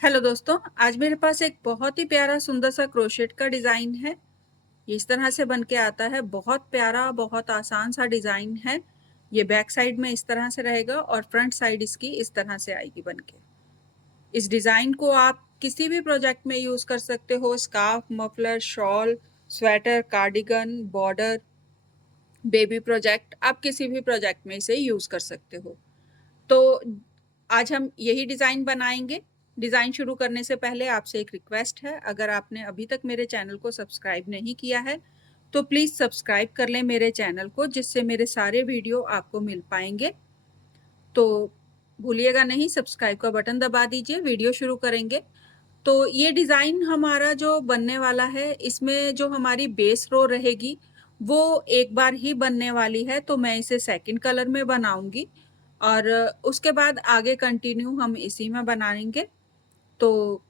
Hello दोस्तों, आज मेरे पास एक बहुत ही प्यारा सुंदर सा क्रोशेट का डिज़ाइन है। ये इस तरह से बन के आता है। बहुत प्यारा, बहुत आसान सा डिज़ाइन है। ये बैक साइड में इस तरह से रहेगा और फ्रंट साइड इसकी इस तरह से आएगी बन के। इस डिज़ाइन को आप किसी भी प्रोजेक्ट में यूज़ कर सकते हो। Scarf, muffler, shawl, sweater, cardigan, border, baby project, आप किसी भी प्रोजेक्ट में इसे यूज़ कर सकते हो। तो आज हम यही डिज़ाइन बनाएंगे। डिज़ाइन शुरू करने से पहले आपसे एक रिक्वेस्ट है, अगर आपने अभी तक मेरे चैनल को सब्सक्राइब नहीं किया है तो प्लीज़ सब्सक्राइब कर लें मेरे चैनल को, जिससे मेरे सारे वीडियो आपको मिल पाएंगे। तो भूलिएगा नहीं, सब्सक्राइब का बटन दबा दीजिए। वीडियो शुरू करेंगे। तो ये डिज़ाइन हमारा जो बनने वाला है, इसमें जो हमारी बेस रो रहेगी वो एक बार ही बनने वाली है, तो मैं इसे सेकंड कलर में बनाऊंगी और उसके बाद आगे कंटिन्यू हम इसी में बनाएंगे। तो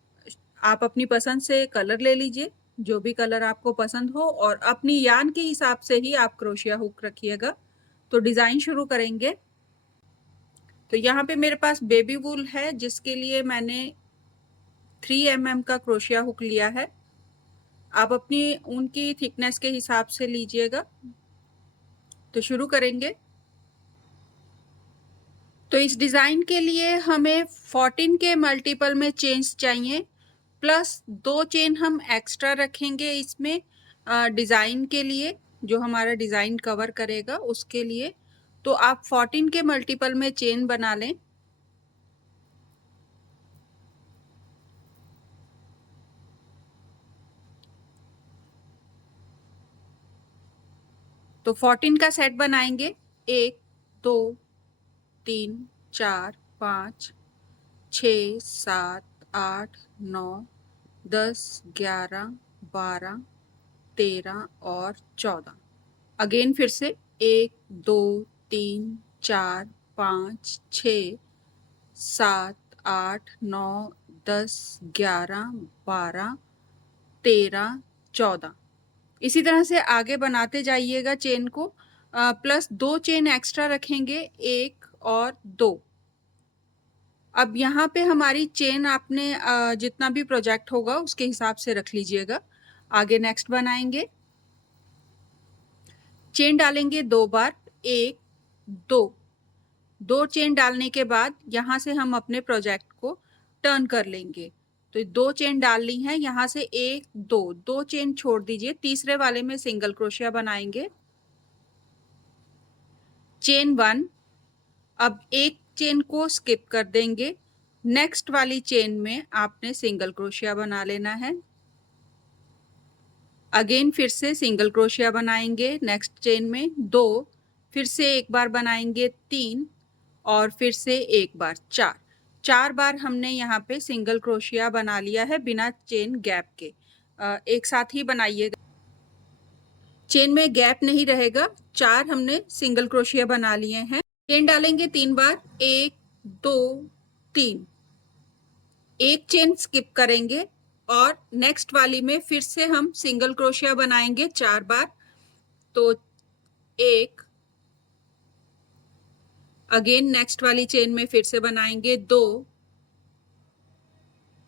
आप अपनी पसंद से कलर ले लीजिए, जो भी कलर आपको पसंद हो, और अपनी यान के हिसाब से ही आप क्रोशिया हुक रखिएगा। तो डिज़ाइन शुरू करेंगे। तो यहाँ पे मेरे पास बेबी वूल है, जिसके लिए मैंने 3 mm का क्रोशिया हुक लिया है। आप अपनी ऊन की थिकनेस के हिसाब से लीजिएगा। तो शुरू करेंगे। तो इस डिज़ाइन के लिए हमें 14 के मल्टीपल में चेन्स चाहिए, प्लस 2 चेन हम एक्स्ट्रा रखेंगे इसमें डिज़ाइन के लिए, जो हमारा डिज़ाइन कवर करेगा उसके लिए। तो आप 14 के मल्टीपल में चेन बना लें। तो 14 का सेट बनाएंगे। 1 2 3 4 5 6 7 8 9 10 11 12 13 और 14। अगेन फिर से 1 2 3 4 5 6 7 8 9 10 11 12 13 14। इसी तरह से आगे बनाते जाइएगा चेन को। प्लस 2 चेन एक्स्ट्रा रखेंगे, 1 और 2। अब यहाँ पे हमारी चेन आपने जितना भी प्रोजेक्ट होगा उसके हिसाब से रख लीजिएगा। आगे नेक्स्ट बनाएंगे। चेन डालेंगे 2 बार, 1 2 चेन डालने के बाद यहाँ से हम अपने प्रोजेक्ट को टर्न कर लेंगे। तो 2 चेन डाल ली हैं, यहाँ से 1 2 चेन छोड़ दीजिए। तीसरे वाले में सिंगल क्रोशिया बनाएंगे। चेन 1। अब एक चेन को स्किप कर देंगे। नेक्स्ट वाली चेन में आपने सिंगल क्रोशिया बना लेना है। अगेन फिर से सिंगल क्रोशिया बनाएंगे नेक्स्ट चेन में 2, फिर से एक बार बनाएंगे 3 और फिर से एक बार 4। 4 बार हमने यहाँ पे सिंगल क्रोशिया बना लिया है बिना चेन गैप के। एक साथ ही बनाइएगा, चेन में गैप नहीं रहेगा। 4 हमने सिंगल क्रोशिया बना लिए हैं। चेन डालेंगे 3 बार, 1 2 3। एक चेन स्किप करेंगे और नेक्स्ट वाली में फिर से हम सिंगल क्रोशिया बनाएंगे 4 बार। तो 1, अगेन नेक्स्ट वाली चेन में फिर से बनाएंगे 2,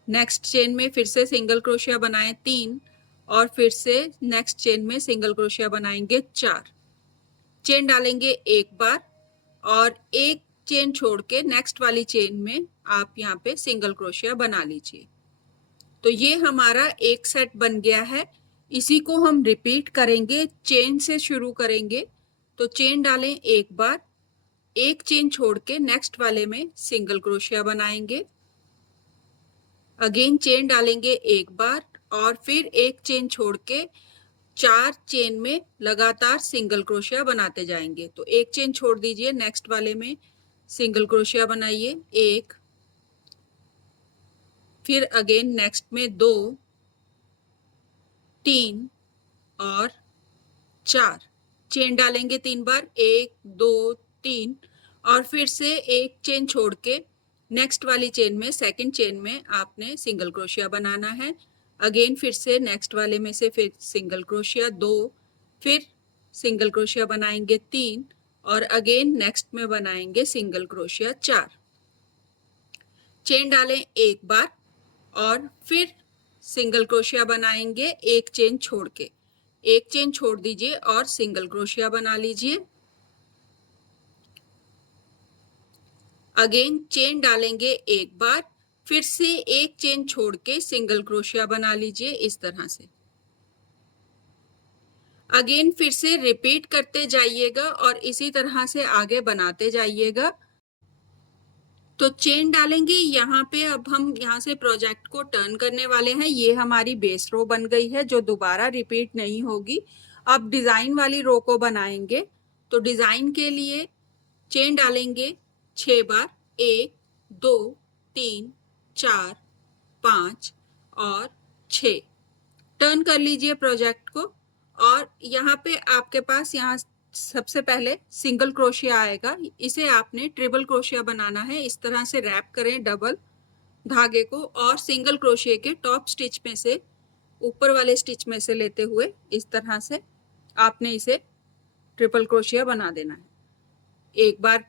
नेक्स्ट चेन में फिर से सिंगल क्रोशिया बनाएं 3 और फिर से नेक्स्ट चेन में सिंगल क्रोशिया बनाएंगे 4। चेन डालेंगे एक बार और एक चेन छोड़ के नेक्स्ट वाली चेन में आप यहाँ पे सिंगल क्रोशिया बना लीजिए। तो ये हमारा एक सेट बन गया है। इसी को हम रिपीट करेंगे, चेन से शुरू करेंगे। तो चेन डालें एक बार, एक चेन छोड़ के नेक्स्ट वाले में सिंगल क्रोशिया बनाएंगे। अगेन चेन डालेंगे एक बार और फिर एक चेन छोड़ के 4 चेन में लगातार सिंगल क्रोशिया बनाते जाएंगे। तो एक चेन छोड़ दीजिए, नेक्स्ट वाले में सिंगल क्रोशिया बनाइए 1, फिर अगेन नेक्स्ट में 2 3 और 4। चेन डालेंगे 3 बार, 1 2 3 और फिर से एक चेन छोड़ के नेक्स्ट वाली चेन में, सेकंड चेन में आपने सिंगल क्रोशिया बनाना है। अगेन फिर से नेक्स्ट वाले में से फिर सिंगल क्रोशिया 2, फिर सिंगल क्रोशिया बनाएंगे 3 और अगेन नेक्स्ट में बनाएंगे सिंगल क्रोशिया 4। चेन डालें एक बार, और फिर सिंगल क्रोशिया बनाएंगे एक चेन छोड़ के। एक चेन छोड़ दीजिए और सिंगल क्रोशिया बना लीजिए। अगेन चेन डालेंगे एक बार, फिर से एक चेन छोड़ के सिंगल क्रोशिया बना लीजिए इस तरह से। अगेन फिर से रिपीट करते जाइएगा और इसी तरह से आगे बनाते जाइएगा। तो चेन डालेंगे यहाँ पे। अब हम यहाँ से प्रोजेक्ट को टर्न करने वाले हैं। ये हमारी बेस रो बन गई है जो दोबारा रिपीट नहीं होगी। अब डिजाइन वाली रो को बनाएंगे। तो डिजाइन के लिए चेन डालेंगे 6 बार, 1 2 3 4 5 और 6। टर्न कर लीजिए प्रोजेक्ट को और यहाँ पे आपके पास यहाँ सबसे पहले सिंगल क्रोशिया आएगा। इसे आपने ट्रिपल क्रोशिया बनाना है। इस तरह से रैप करें डबल धागे को और सिंगल क्रोशिया के टॉप स्टिच में से, ऊपर वाले स्टिच में से लेते हुए इस तरह से आपने इसे ट्रिपल क्रोशिया बना देना है। एक बार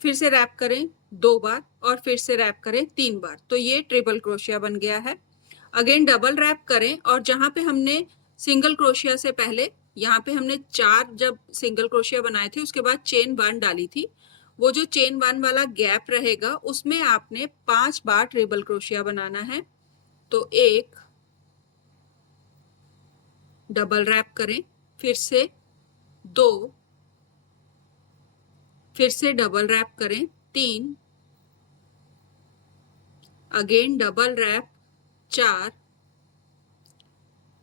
फिर से रैप करें 2 बार और फिर से रैप करें 3 बार। तो ये ट्रिपल क्रोशिया बन गया है। अगेन डबल रैप करें और जहां पे हमने सिंगल क्रोशिया से पहले यहाँ पे हमने 4 जब सिंगल क्रोशिया बनाए थे उसके बाद चेन 1 डाली थी, वो जो चेन 1 वाला गैप रहेगा उसमें आपने 5 बार ट्रिपल क्रोशिया बनाना है। तो एक डबल रैप करें, फिर से 2, फिर से डबल रैप करें 3, अगेन डबल रैप 4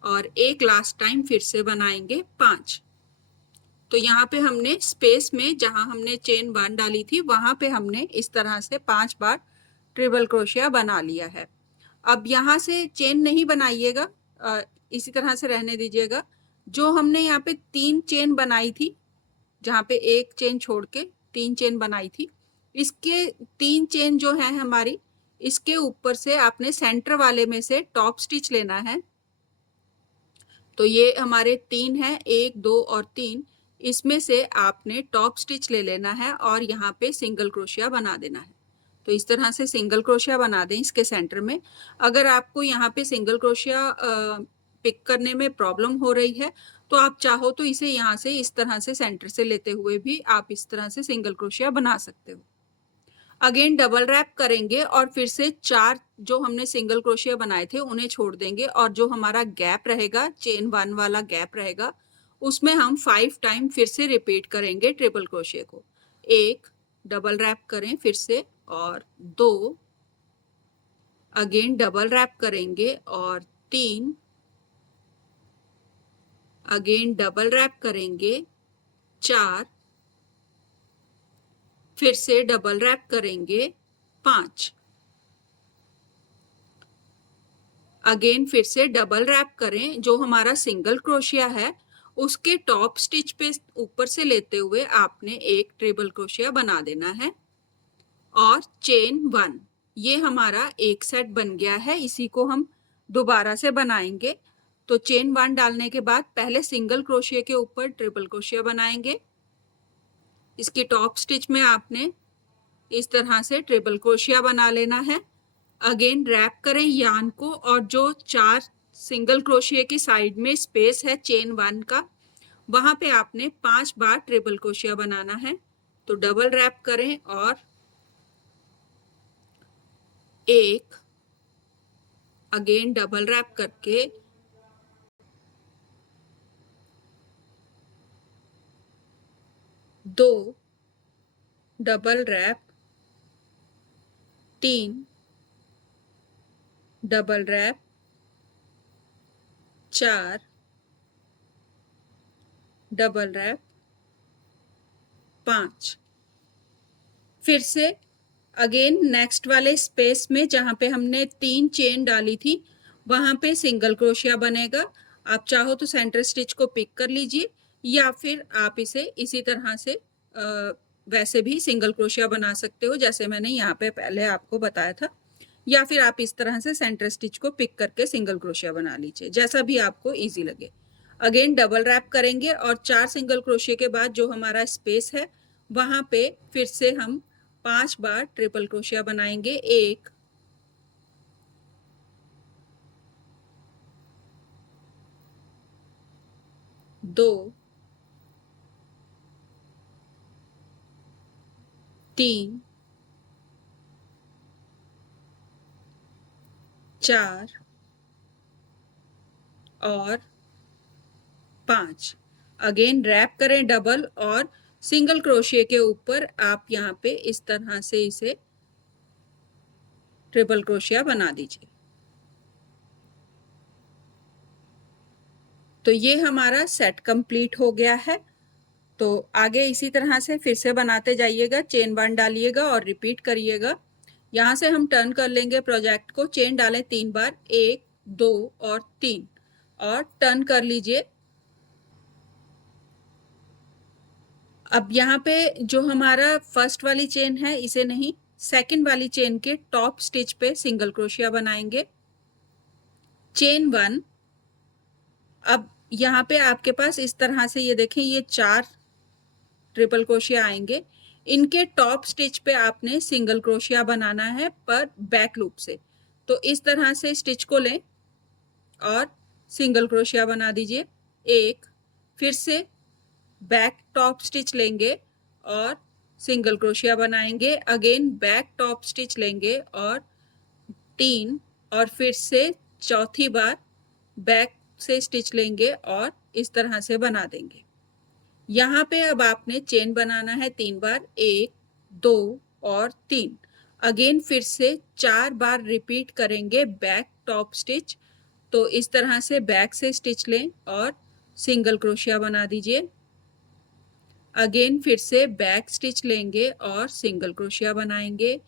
और एक लास्ट टाइम फिर से बनाएंगे 5। तो यहाँ पे हमने स्पेस में जहां हमने चेन 1 डाली थी वहां पे हमने इस तरह से 5 बार ट्रिपल क्रोशिया बना लिया है। अब यहाँ से चेन नहीं बनाइएगा, इसी तरह से रहने दीजिएगा। जो हमने यहाँ पे 3 चेन बनाई थी, जहाँ पे एक चेन छोड़ के 3 चेन बनाई थी, इसके 3 चेन जो है हमारी, इसके ऊपर से आपने सेंटर वाले में से टॉप स्टिच लेना है। तो ये हमारे 3 हैं, 1 2 और 3। इसमें से आपने टॉप स्टिच ले लेना है और यहाँ पे सिंगल क्रोशिया बना देना है। तो इस तरह से सिंगल क्रोशिया बना दें इसके सेंटर में। अगर आपको यहाँ पे सिंगल क्रोशिया पिक करने में प्रॉब्लम हो रही है तो आप चाहो तो इसे यहाँ से इस तरह से सेंटर से लेते हुए भी आप इस तरह से सिंगल क्रोशिया बना सकते हो। अगेन डबल रैप करेंगे और फिर से 4 जो हमने सिंगल क्रोशिया बनाए थे उन्हें छोड़ देंगे और जो हमारा गैप रहेगा, चेन 1 वाला गैप रहेगा, उसमें हम 5 टाइम फिर से रिपीट करेंगे ट्रिपल क्रोशिया को। एक डबल रैप करें फिर से और 2, अगेन डबल रैप करेंगे और 3, अगेन डबल रैप करेंगे 4, फिर से डबल रैप करेंगे 5, अगेन फिर से डबल रैप करें। जो हमारा सिंगल क्रोशिया है उसके टॉप स्टिच पे ऊपर से लेते हुए आपने एक ट्रिपल क्रोशिया बना देना है और चेन 1। ये हमारा एक सेट बन गया है। इसी को हम दोबारा से बनाएंगे। तो चेन 1 डालने के बाद पहले सिंगल क्रोशिया के ऊपर ट्रिपल क्रोशिया बनाएंगे। इसकी टॉप स्टिच में आपने इस तरह से ट्रिपल क्रोशिया बना लेना है। अगेन रैप करें यार्न को और जो 4 सिंगल क्रोशिया की साइड में स्पेस है चेन 1 का, वहां पे आपने 5 बार ट्रिपल क्रोशिया बनाना है। तो डबल रैप करें और 1, अगेन डबल रैप करके 2, double wrap 3, double wrap 4, double wrap 5। फिर से अगेन नेक्स्ट वाले स्पेस में जहां पे हमने 3 चेन डाली थी वहां पे सिंगल क्रोशिया बनेगा। आप चाहो तो सेंटर स्टिच को पिक कर लीजिए या फिर आप इसे इसी तरह से वैसे भी सिंगल क्रोशिया बना सकते हो जैसे मैंने यहाँ पे पहले आपको बताया था, या फिर आप इस तरह से सेंटर स्टिच को पिक करके सिंगल क्रोशिया बना लीजिए, जैसा भी आपको इजी लगे। अगेन डबल रैप करेंगे और 4 सिंगल क्रोशिया के बाद जो हमारा स्पेस है वहां पे फिर से हम 5 बार ट्रिपल क्रोशिया बनाएंगे। 1, 2 3 4 और 5। अगेन रैप करें डबल और सिंगल क्रोशिया के ऊपर आप यहाँ पे इस तरह से इसे ट्रिपल क्रोशिया बना दीजिए। तो ये हमारा सेट कंप्लीट हो गया है। तो आगे इसी तरह से फिर से बनाते जाइएगा, चेन 1 डालिएगा और रिपीट करिएगा। यहाँ से हम टर्न कर लेंगे प्रोजेक्ट को, चेन डालें 3 बार, 1 2 और 3 और टर्न कर लीजिए। अब यहाँ पे जो हमारा फर्स्ट वाली चेन है इसे नहीं, सेकंड वाली चेन के टॉप स्टिच पे सिंगल क्रोशिया बनाएंगे। चेन 1। अब यहाँ पे आपके पास इस तरह से ये देखें, ये 4 ट्रिपल क्रोशिया आएंगे। इनके टॉप स्टिच पे आपने सिंगल क्रोशिया बनाना है पर बैक लूप से। तो इस तरह से स्टिच को लें और सिंगल क्रोशिया बना दीजिए। एक, फिर से बैक टॉप स्टिच लेंगे और सिंगल क्रोशिया बनाएंगे। अगेन बैक टॉप स्टिच लेंगे और 3 और फिर से चौथी बार बैक से स्टिच लेंगे और इस तरह से बना देंगे। यहाँ पे अब आपने चेन बनाना है 3 बार, 1 2 और 3। अगेन फिर से 4 बार रिपीट करेंगे बैक टॉप स्टिच। तो इस तरह से बैक से स्टिच लें और सिंगल क्रोशिया बना दीजिए। अगेन फिर से बैक स्टिच लेंगे और सिंगल क्रोशिया बनाएंगे।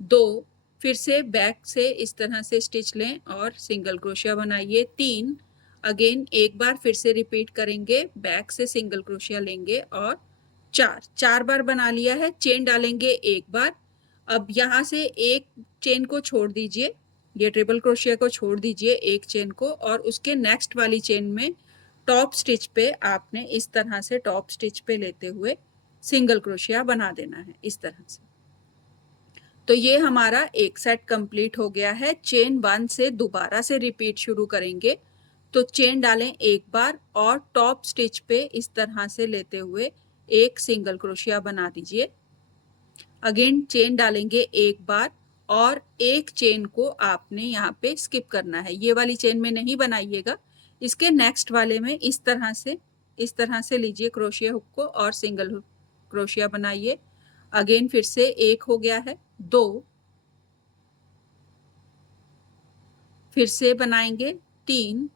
2, फिर से बैक से इस तरह से स्टिच लें और सिंगल क्रोशिया बनाइए। 3, अगेन एक बार फिर से रिपीट करेंगे, बैक से सिंगल क्रोशिया लेंगे और 4 बार बना लिया है। चेन डालेंगे 1 बार। अब यहाँ से एक चेन को छोड़ दीजिए, ये ट्रिपल क्रोशिया को छोड़ दीजिए एक चेन को, और उसके नेक्स्ट वाली चेन में टॉप स्टिच पे आपने इस तरह से टॉप स्टिच पे लेते हुए सिंगल क्रोशिया बना देना है इस तरह से। तो ये हमारा एक सेट कंप्लीट हो गया है। चेन 1 से दोबारा से रिपीट शुरू करेंगे। तो चेन डालें 1 बार और टॉप स्टिच पे इस तरह से लेते हुए एक सिंगल क्रोशिया बना दीजिए। अगेन चेन डालेंगे 1 बार और एक चेन को आपने यहाँ पे स्किप करना है, ये वाली चेन में नहीं बनाइएगा, इसके नेक्स्ट वाले में इस तरह से लीजिए क्रोशिया हुक को और सिंगल क्रोशिया बनाइए। अगेन फिर से 1 हो गया है, 2, फिर से बनाएंगे 3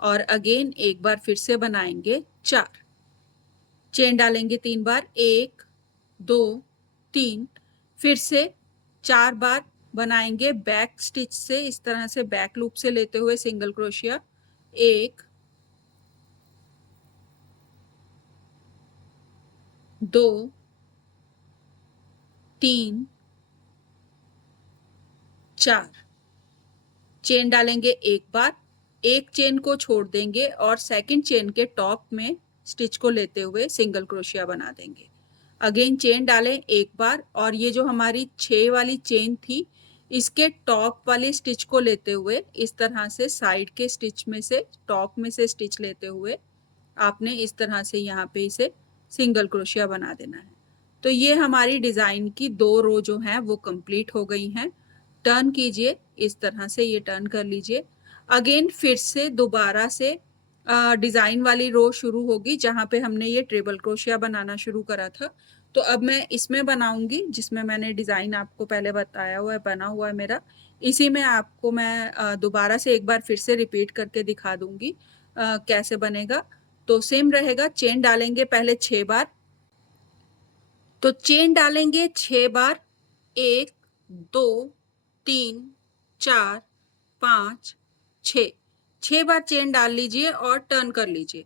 और अगेन एक बार फिर से बनाएंगे 4। चेन डालेंगे 3 बार, 1 2 3, फिर से 4 बार बनाएंगे बैक स्टिच से, इस तरह से बैक लूप से लेते हुए सिंगल क्रोशिया। 1 2 3 4। चेन डालेंगे 1 बार, एक चेन को छोड़ देंगे और सेकंड चेन के टॉप में स्टिच को लेते हुए सिंगल क्रोशिया बना देंगे। अगेन चेन डालें 1 बार और ये जो हमारी 6 वाली चेन थी इसके टॉप वाली स्टिच को लेते हुए इस तरह से साइड के स्टिच में से टॉप में से स्टिच लेते हुए आपने इस तरह से यहाँ पे इसे सिंगल क्रोशिया बना देना है। तो ये हमारी डिज़ाइन की 2 रो जो हैं वो कंप्लीट हो गई हैं। टर्न कीजिए, इस तरह से ये टर्न कर लीजिए। अगेन फिर से दोबारा से डिज़ाइन वाली रो शुरू होगी जहाँ पे हमने ये ट्रिपल क्रोशिया बनाना शुरू करा था। तो अब मैं इसमें बनाऊंगी जिसमें मैंने डिज़ाइन आपको पहले बताया हुआ है, बना हुआ है मेरा, इसी में आपको मैं दोबारा से एक बार फिर से रिपीट करके दिखा दूंगी कैसे बनेगा। तो सेम रहेगा, चेन डालेंगे पहले 6 बार। तो चेन डालेंगे 6 बार, 1 2 3 4 5 6। 6 बार चेन डाल लीजिए और टर्न कर लीजिए।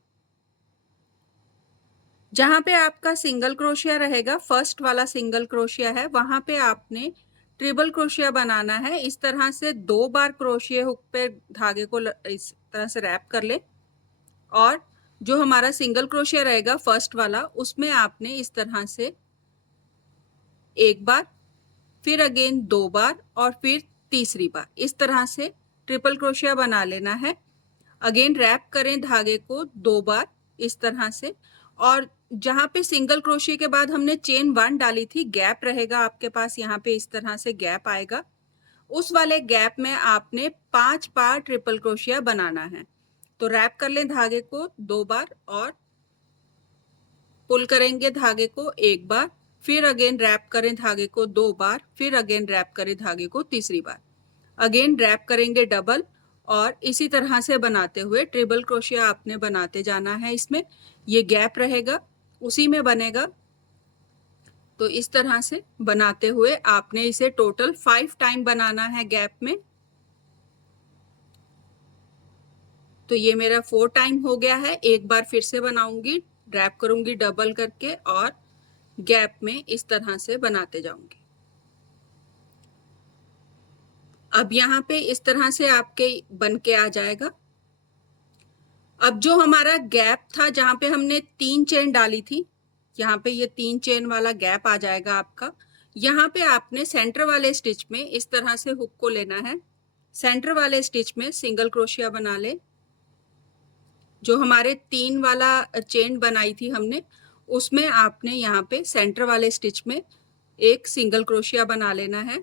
जहां पे आपका सिंगल क्रोशिया रहेगा, फर्स्ट वाला सिंगल क्रोशिया है, वहां पे आपने ट्रिपल क्रोशिया बनाना है। इस तरह से 2 बार क्रोशिया हुक पे धागे को इस तरह से रैप कर ले और जो हमारा सिंगल क्रोशिया रहेगा फर्स्ट वाला, उसमें आपने इस तरह से 1 बार, फिर अगेन 2 बार और फिर तीसरी बार इस तरह से ट्रिपल क्रोशिया बना लेना है। अगेन रैप करें धागे को 2 बार इस तरह से, और जहाँ पे सिंगल क्रोशिया के बाद हमने चेन 1 डाली थी, गैप रहेगा आपके पास, यहाँ पे इस तरह से गैप आएगा, उस वाले गैप में आपने 5 बार ट्रिपल क्रोशिया बनाना है। तो रैप कर लें धागे को 2 बार और पुल करेंगे धागे को 1 बार, फिर अगेन रैप करें धागे को 2 बार, फिर अगेन रैप करें धागे को तीसरी बार, अगेन रैप करेंगे डबल, और इसी तरह से बनाते हुए ट्रिपल क्रोशिया आपने बनाते जाना है। इसमें ये गैप रहेगा, उसी में बनेगा। तो इस तरह से बनाते हुए आपने इसे टोटल 5 टाइम बनाना है गैप में। तो ये मेरा 4 टाइम हो गया है। एक बार फिर से बनाऊंगी, रैप करूंगी डबल करके और गैप में इस तरह से बनाते जाऊंगी। अब यहाँ पे इस तरह से आपके बन के आ जाएगा। अब जो हमारा गैप था जहाँ पे हमने 3 चेन डाली थी, यहाँ पे ये 3 चेन वाला गैप आ जाएगा आपका। यहाँ पे आपने सेंटर वाले स्टिच में इस तरह से हुक को लेना है, सेंटर वाले स्टिच में सिंगल क्रोशिया बना ले। जो हमारे 3 वाला चेन बनाई थी हमने, उसमें आपने यहाँ पे सेंटर वाले स्टिच में एक सिंगल क्रोशिया बना लेना है।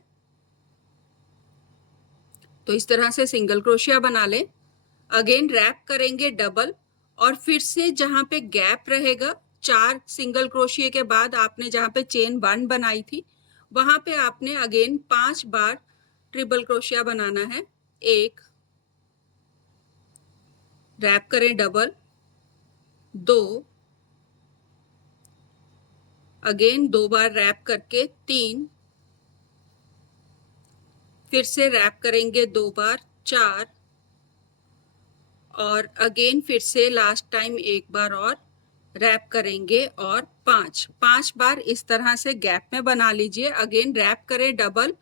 तो इस तरह से सिंगल क्रोशिया बना ले, अगेन रैप करेंगे डबल, और फिर से जहाँ पे गैप रहेगा 4 सिंगल क्रोशिया के बाद आपने जहाँ पे चेन 1 बनाई थी, वहां पे आपने अगेन 5 बार ट्रिपल क्रोशिया बनाना है। 1, रैप करें डबल, 2, अगेन 2 बार रैप करके 3, फिर से रैप करेंगे 2 बार 4, और अगेन फिर से लास्ट टाइम 1 बार और रैप करेंगे और 5 बार इस तरह से गैप में बना लीजिए। अगेन रैप करें डबल,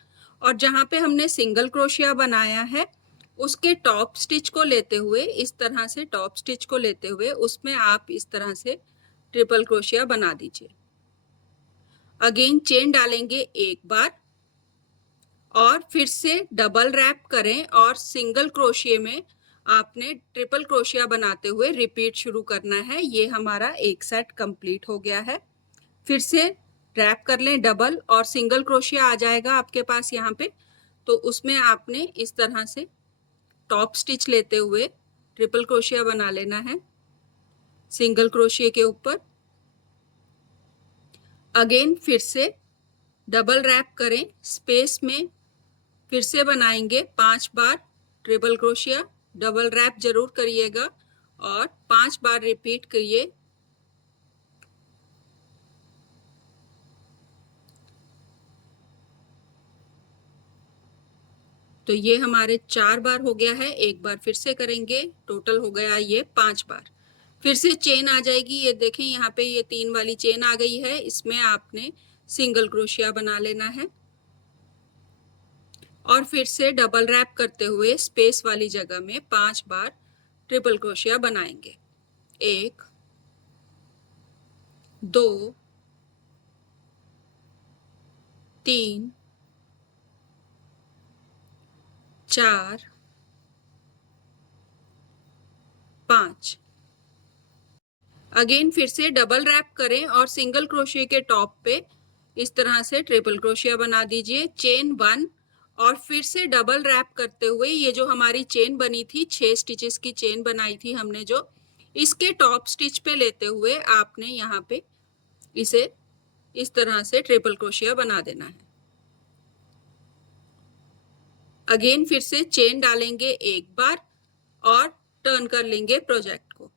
और जहाँ पे हमने सिंगल क्रोशिया बनाया है उसके टॉप स्टिच को लेते हुए, इस तरह से टॉप स्टिच को लेते हुए उसमें आप इस तरह से ट्रिपल क्रोशिया बना दीजिए। अगेन चेन डालेंगे 1 बार और फिर से डबल रैप करें, और सिंगल क्रोशिया में आपने ट्रिपल क्रोशिया बनाते हुए रिपीट शुरू करना है। ये हमारा एक सेट कंप्लीट हो गया है। फिर से रैप कर लें डबल, और सिंगल क्रोशिया आ जाएगा आपके पास यहाँ पे। तो उसमें आपने इस तरह से टॉप स्टिच लेते हुए ट्रिपल क्रोशिया बना लेना है सिंगल क्रोशिया के ऊपर। अगेन फिर से डबल रैप करें, स्पेस में फिर से बनाएंगे 5 बार ट्रिपल क्रोशिया, डबल रैप जरूर करिएगा और 5 बार रिपीट करिए। तो ये हमारे 4 बार हो गया है, एक बार फिर से करेंगे, टोटल हो गया ये 5 बार। फिर से चेन आ जाएगी, ये देखें यहाँ पे ये 3 वाली चेन आ गई है, इसमें आपने सिंगल क्रोशिया बना लेना है और फिर से डबल रैप करते हुए स्पेस वाली जगह में 5 बार ट्रिपल क्रोशिया बनाएंगे। 1, 2, 3, 4, 5। अगेन फिर से डबल रैप करें और सिंगल क्रोशिया के टॉप पे इस तरह से ट्रिपल क्रोशिया बना दीजिए। चेन 1 और फिर से डबल रैप करते हुए ये जो हमारी चेन बनी थी, 6 स्टिचेस की चेन बनाई थी हमने, जो इसके टॉप स्टिच पे लेते हुए आपने यहाँ पे इसे इस तरह से ट्रिपल क्रोशिया बना देना है। अगेन फिर से चेन डालेंगे एक बार और टर्न कर लेंगे प्रोजेक्ट को।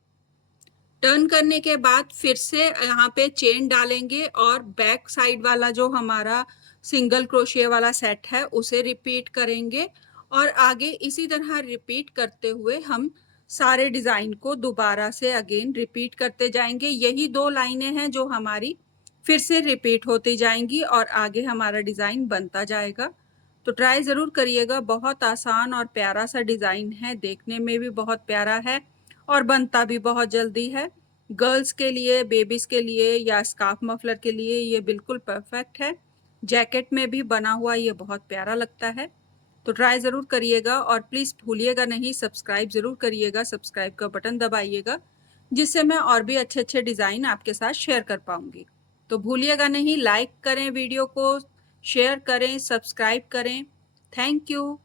टर्न करने के बाद फिर से यहाँ पे चेन डालेंगे और बैक साइड वाला जो हमारा सिंगल क्रोशिया वाला सेट है उसे रिपीट करेंगे, और आगे इसी तरह रिपीट करते हुए हम सारे डिजाइन को दोबारा से अगेन रिपीट करते जाएंगे। यही 2 लाइनें हैं जो हमारी फिर से रिपीट होती जाएंगी और आगे हमारा डिजाइन बनता जाएगा। तो ट्राई जरूर करिएगा, बहुत आसान और प्यारा सा डिजाइन है, देखने में भी बहुत प्यारा है और बनता भी बहुत जल्दी है। गर्ल्स के लिए, बेबीज के लिए या स्कार्फ मफलर के लिए ये बिल्कुल परफेक्ट है। जैकेट में भी बना हुआ ये बहुत प्यारा लगता है। तो ट्राई ज़रूर करिएगा और प्लीज़ भूलिएगा नहीं, सब्सक्राइब ज़रूर करिएगा, सब्सक्राइब का बटन दबाइएगा, जिससे मैं और भी अच्छे-अच्छे डिज़ाइन आपके साथ शेयर कर पाऊँगी। तो भूलिएगा नहीं, लाइक करें वीडियो को, शेयर करें, सब्सक्राइब करें। Thank you.